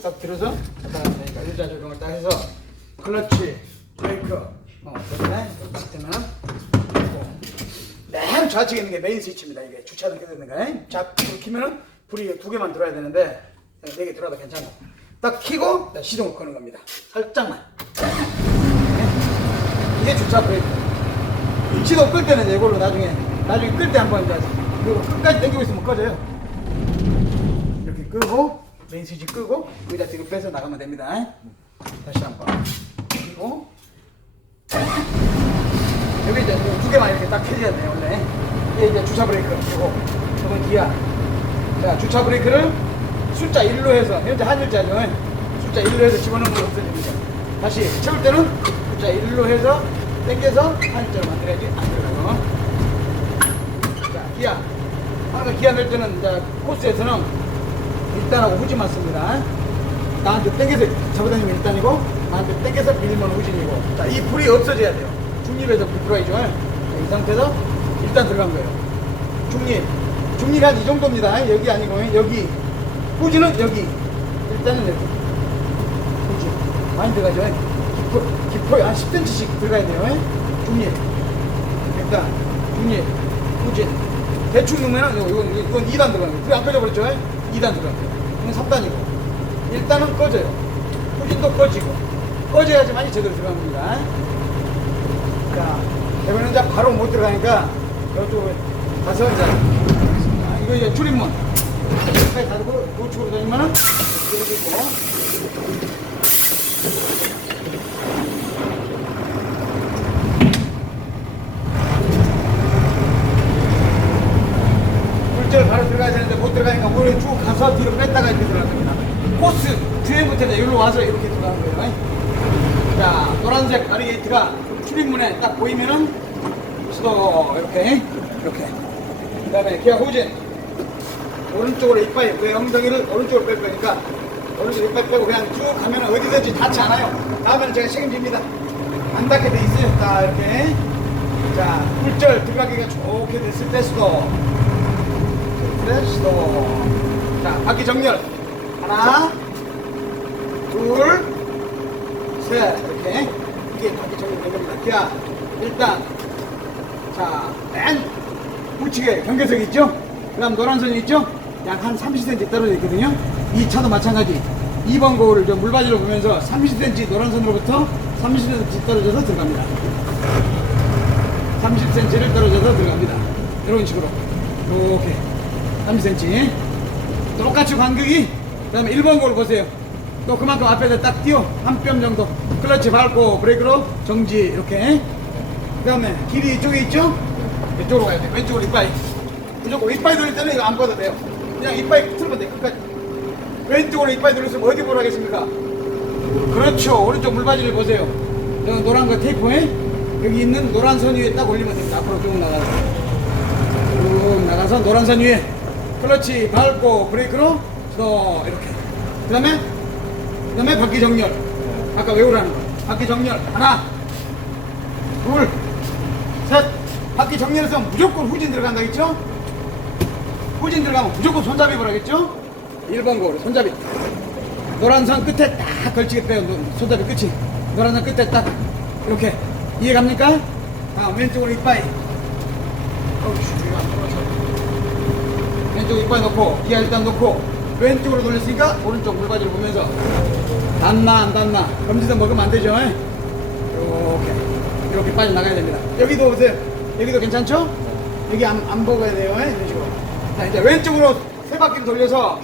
딱 들어서 딱 되니까 일자 조정을 딱 해서 클러치 브레이크 어 그다음에 딱 되면은 어, 맨 좌측에 있는 게 메인 스위치입니다. 이게 주차등 되는 거야 자불 켜면은 불이 두 개만 들어야 되는데 네 개 들어도 괜찮고 딱 켜고 딱 시동을 거는 겁니다. 살짝만. 이게 주차 브레이크. 시동 끌 때는 이걸로 나중에 나중에 끌 때 한번 이제 그리고 끝까지 당기고 있으면 꺼져요. 이렇게 끄고 메인 스위치 끄고 의자 뒤로 빼서 나가면 됩니다. 다시 한번. 그리고 여기 이제 두 개만 이렇게 딱 켜져야 돼요 원래. 이게 이제 주차 브레이크 그리고 이건 기아. 자 주차 브레이크를 숫자 1로 해서 현재 한일자죠. 숫자 1로 해서 집어넣으면 없어집니다. 다시 채울 때는 숫자 1로 해서 당겨서 한일자로 만들어야지 안 들어가요. 자 기아. 아까 기아 낼 때는 이제 코스에서는 일단하고 후진 맞습니다. 나한테 땡겨서 잡아다니면 일단이고 나한테 땡겨서 밀면 후진이고 자 이 불이 없어져야 돼요. 중립에서 불 들어와야죠. 자, 이 상태에서 일단 들어간 거예요. 중립 중립이 한이 정도입니다. 여기 아니고 여기 후진은 여기 일단은 여기 후진 많이 들어가죠. 기포 기포에 한 10cm씩 들어가야 돼요. 중립 일단 중립 후진 대충 넣으면은 이거- 이건, 이건 2단 들어가는 거예요. 불이 안 꺼져버렸죠? 2단 들어가는 거예요. 이건 3단이고 일단은 꺼져요. 후진도 꺼지고 꺼져야지만이 제대로 들어갑니다. 자, 이번에는 이제 바로 못 들어가니까 이쪽으로 가서 이제. 이거 이제 출입문 여기까지 닫고 우측으로 다니면은 이렇게 있고 물질 바로 들어가야 되는데 못 들어가니까 물을 쭉 가서 뒤로 뺐다가 이렇게 들어갑니다. 코스 주행부터 이제 여기로 와서 이렇게 들어가는 거예요. 자, 노란색 바리 게이트가 출입문에 딱 보이면은 수도 이렇게 이렇게. 그 다음에 기아 후진 오른쪽으로 이빨 왜 엉덩이를 오른쪽으로 뺄 거니까 오른쪽 이빨 빼고 그냥 쭉 가면 어디든지 닿지 않아요. 닿으면 제가 책임집니다. 안 닿게 돼 있어요. 딱 이렇게. 자, 굴절 들어가기가 좋게 됐을 때 수도 프레시도 자 바퀴 정렬 하나 둘셋 이렇게 정렬된 겁니다 자 일단 자 맨 우측에 경계석이 있죠? 그 다음 노란선이 있죠? 약 한 30cm 떨어져 있거든요. 이 차도 마찬가지. 2번 거울을 좀 물바지로 보면서 30cm 노란선으로부터 30cm 떨어져서 들어갑니다. 30cm를 떨어져서 들어갑니다. 이런 식으로. 이렇게 30cm 똑같이 간격이. 그 다음에 1번 거울 보세요 또 그만큼 앞에서 딱 띄워 한뼘 정도. 클러치 밟고 브레이크로 정지 이렇게. 그 다음에 길이 이쪽에 있죠? 이쪽으로 가야 돼. 왼쪽으로 이빨 무조건 이빨 돌릴 때는 이거 안 뻗어도 돼요. 그냥 이빨 틀면 돼 끝까지. 왼쪽으로 이빨 돌렸으면 어디 보러 가겠습니까? 그렇죠. 오른쪽 물바지를 보세요. 여기 노란 거 테이프에? 여기 있는 노란 선 위에 딱 올리면 됩니다. 앞으로 쭉 나가서. 쭉 나가서 노란 선 위에 클러치 밟고 브레이크로 또 이렇게. 그 다음에 그 다음에 바퀴 정렬. 아까 외우라는 거. 바퀴 정렬. 하나 둘 셋. 바퀴 정렬해서 무조건 후진 들어간다 했죠? 후진 들어가면 무조건 손잡이 보라겠죠? 1번 거울 손잡이. 노란 선 끝에 딱 걸치게 빼요. 노- 손잡이 끝이. 노란 선 끝에 딱. 이렇게. 이해 갑니까? 다음 왼쪽으로 이빠이 어우 안 왼쪽 이빨 놓고 기아 일단 놓고 왼쪽으로 돌렸으니까 오른쪽 물바지를 보면서 닿나 안 닿나 검지선 먹으면 안 되죠? 이렇게. 이렇게 빠져나가야 됩니다. 여기도 보세요. 여기도 괜찮죠? 여기 안, 안 먹어야 돼요. 이런 식으로. 자 이제 왼쪽으로 세 바퀴를 돌려서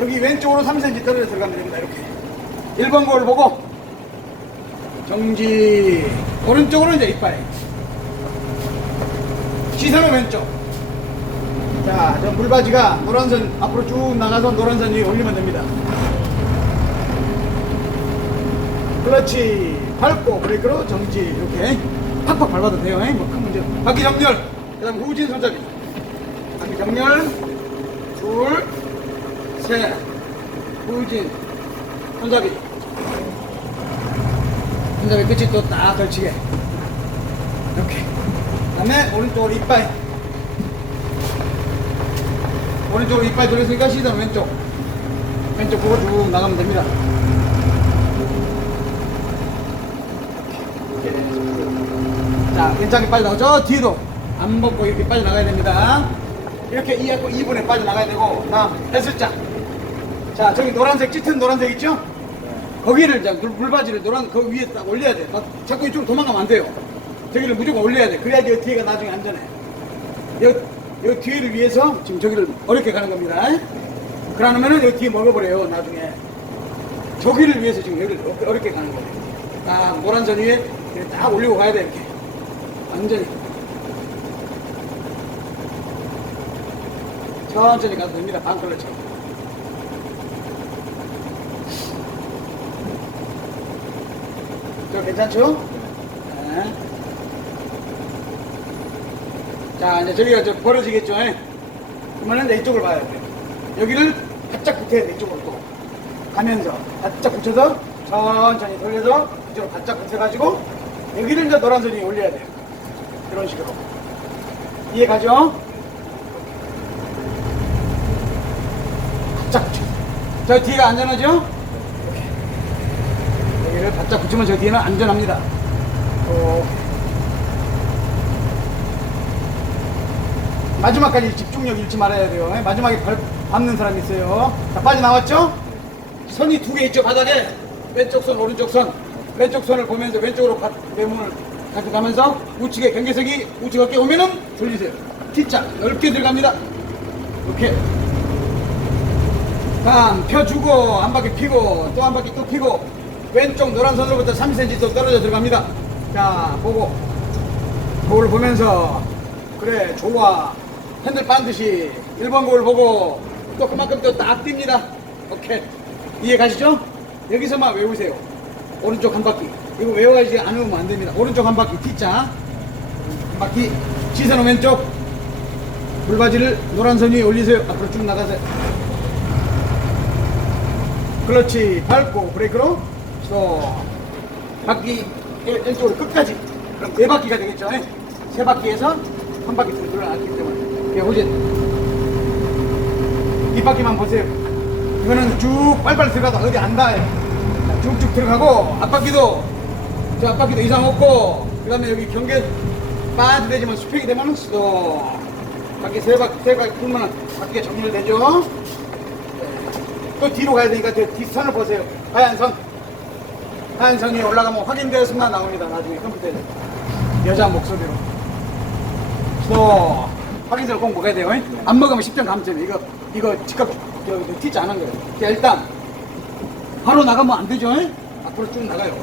여기 왼쪽으로 3cm 떨어져 들어가면 됩니다. 이렇게. 1번 거울 보고 정지. 오른쪽으로 이제 이빨. 시선은 왼쪽 자, 저 물바지가 노란선 앞으로 쭉 나가서 노란선 위에 올리면 됩니다. 그렇지. 밟고 브레이크로 정지 이렇게 팍팍 밟아도 돼요. 뭐 큰 문제. 바퀴 정렬. 그다음 후진 손잡이. 바퀴 정렬. 둘, 셋. 후진 손잡이. 손잡이 끝이 또 딱 걸치게. 이렇게. 그다음에 오른쪽으로 이빨. 오른쪽으로 이빨 돌렸으니까 시선 왼쪽 왼쪽 보고 쭉 나가면 됩니다. 자, 괜찮게 빠져나가죠? 뒤로 안 벗고 이렇게 빠져나가야 됩니다. 이렇게 이하고 2분에 빠져나가야 되고, 다음, S자. 자, 저기 노란색, 짙은 노란색 있죠? 거기를 이제 물, 물바지를 노란, 그 위에 딱 올려야 돼. 막 자꾸 이쪽으로 도망가면 안 돼요. 저기를 무조건 올려야 돼. 그래야지 이 뒤에가 나중에 안전해. 여, 여 뒤를 위해서 지금 저기를 어렵게 가는 겁니다. 그러면은 여기 뒤에 먹어버려요, 나중에. 저기를 위해서 지금 여기를 어렵게- 가는 거예요. 딱 노란 선 위에 딱 올리고 가야 돼, 이렇게. 완전히. 천천히 가도 됩니다, 반클러처럼. 저 괜찮죠? 네. 자, 이제 저기가 저 벌어지겠죠? 예? 그러면은 이제 이쪽을 봐야 돼요. 여기를 바짝 붙여야 돼, 이쪽으로 또. 가면서 바짝 붙여서 천천히 돌려서 이쪽으로 바짝 붙여가지고 여기를 이제 노란 선이 올려야 돼요. 이런 식으로. 이해 가죠? 바짝 붙여. 저 뒤가 안전하죠? 여기를 바짝 붙이면 저 뒤에는 안전합니다. 또 마지막까지 집중력 잃지 말아야 돼요. 예? 마지막에 발, 밟는 사람이 있어요. 자, 빠져나왔죠? 선이 두 개 있죠, 바닥에. 왼쪽 선, 오른쪽 선. 왼쪽 선을 보면서 왼쪽으로 가, 내문을 가져가면서 우측에 경계석이 우측 어깨 오면은 돌리세요. T자 넓게 들어갑니다. 이렇게. 다음 펴주고 한 바퀴 피고 또 한 바퀴 또 피고 왼쪽 노란 선으로부터 3cm 또 떨어져 들어갑니다. 자 보고 거울을 보면서 그래 좋아 핸들 반드시 1번 거울 보고 또 그만큼 또 딱 뜁니다. 오케이 이해 가시죠? 여기서만 외우세요. 오른쪽 한 바퀴 이거 외워야지 안 외우면 안 됩니다. 오른쪽 한 바퀴 T자 한 바퀴 시선은 왼쪽 불바지를 노란 선 위에 올리세요. 앞으로 쭉 나가세요. 그렇지 밟고 브레이크로 또 바퀴 왼- 왼쪽으로 끝까지 그럼 네 바퀴가 되겠죠 예? 세 바퀴에서 한 바퀴 더 늘어났기 때문에 이게 호진 뒷바퀴만 보세요 이거는 쭉 빨빨 들어가도 어디 안 닿아요 자, 쭉쭉 들어가고 앞바퀴도 저 앞바퀴도 이상 없고 그 다음에 여기 경계 빠지되지만 수평이 되면은 또 바퀴 세 바퀴 세 바퀴 풀면 바퀴가 정렬되죠 또 뒤로 가야 되니까 저 뒷선을 보세요. 하얀 선. 하얀 선이 올라가면 확인되었으면 나옵니다. 나중에 컴퓨터에. 여자 목소리로. 또 확인서를 꼭 먹어야 돼요. 안 먹으면 10점 감점이 이거 이거 즉각 튀지 않은 거예요. 자, 일단 바로 나가면 안 되죠. 앞으로 쭉 나가요.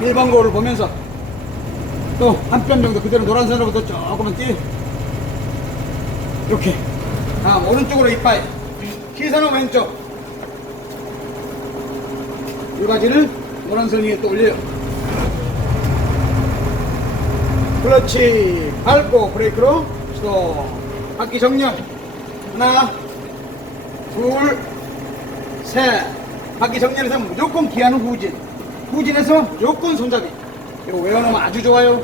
1번 거울을 보면서 또 한 뼘 정도 그대로 노란 선으로부터 조금만 뛰 이렇게 다음 오른쪽으로 이빨 시선은 왼쪽 이 바지를 노란 선 위에 또 올려요 그렇지 밟고 브레이크로 스톱 바퀴 정렬. 하나 둘셋. 바퀴 정렬해서 무조건 기하는 후진. 후진해서 무조건 손잡이. 이거 외워놓으면 아주 좋아요.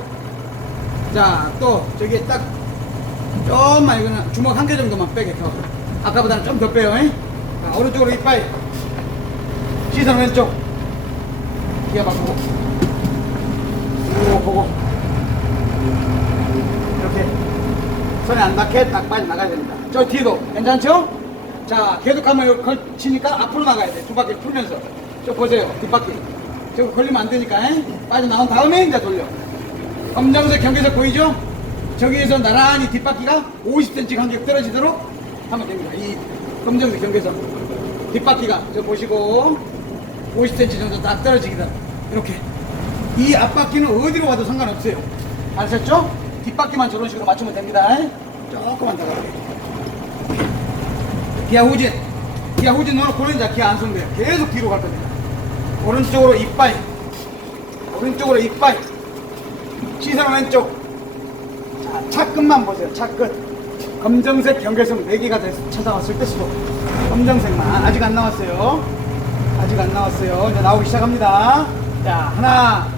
자 또 저기 딱 좀만 이거는 주먹 한 개 정도만 빼게 더. 아까보다는 좀 더 빼요 잉? 자, 오른쪽으로 이빨 시선 왼쪽. 기아 바꾸고. 오 보고 손에 안 닿게 딱 빠져나가야 됩니다 저 뒤도 괜찮죠? 자 계속 가면 걸치니까 앞으로 나가야 돼 두 바퀴 풀면서 저 보세요 뒷바퀴 저거 걸리면 안 되니까 잉? 빠져나온 다음에 이제 돌려 검정색 경계석 보이죠? 저기에서 나란히 뒷바퀴가 50cm 간격 떨어지도록 하면 됩니다. 이 검정색 경계석 뒷바퀴가 저 보시고 50cm 정도 딱 떨어지기다. 이렇게 이 앞바퀴는 어디로 가도 상관없어요. 아셨죠? 뒷바퀴만 저런 식으로 맞추면 됩니다. 조금만 더 가게. 기아 후진. 기아 후진 너는 고른자 기아 안 손대요. 계속 뒤로 갈 겁니다. 오른쪽으로 이빨. 오른쪽으로 이빨. 시선 왼쪽. 자, 차 끝만 보세요. 차 끝. 검정색 경계선 4개가 돼서 찾아왔을 때 수도. 검정색만. 아직 안 나왔어요. 아직 안 나왔어요. 이제 나오기 시작합니다. 자, 하나.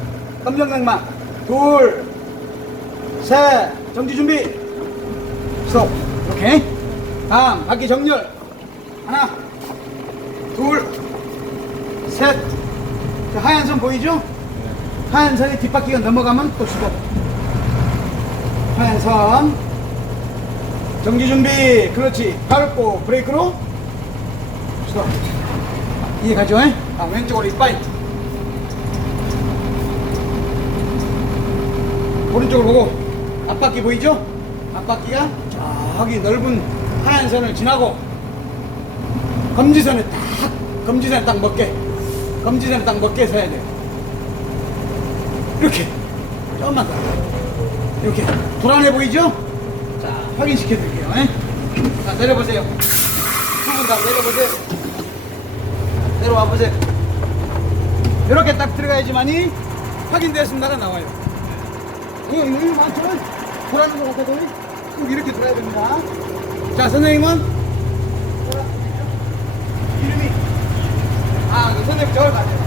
검정색만. 둘. 셋. 정지 준비. 스톱. 이렇게. 다음, 바퀴 정렬. 하나. 셋. 자, 하얀 선 보이죠? 하얀 선이 뒷바퀴가 넘어가면 또 스톱. 하얀 선. 정지 준비. 그렇지. 밟고 브레이크로 스톱. 이해가죠? 아, 왼쪽으로 이빠이. 오른쪽으로 보고 앞바퀴 보이죠? 앞바퀴가 저기 넓은 하얀 선을 지나고 검지선에 딱 검지선에 딱 먹게 검지선에 딱 먹게 서야 돼요 이렇게. 조금만 더. 이렇게. 불안해 보이죠? 자 확인시켜 드릴게요. 에? 자 내려보세요. 두 분 다 내려보세요. 내려와 보세요. 이렇게 딱 들어가야지만이 확인되었습니다가 나와요 이거 이거 이거 많죠? 돌아는 것 같아도 꼭 이렇게 돌아야 됩니다. 자, 선생님은 이름이 아, 그 선생님 저를 가세요.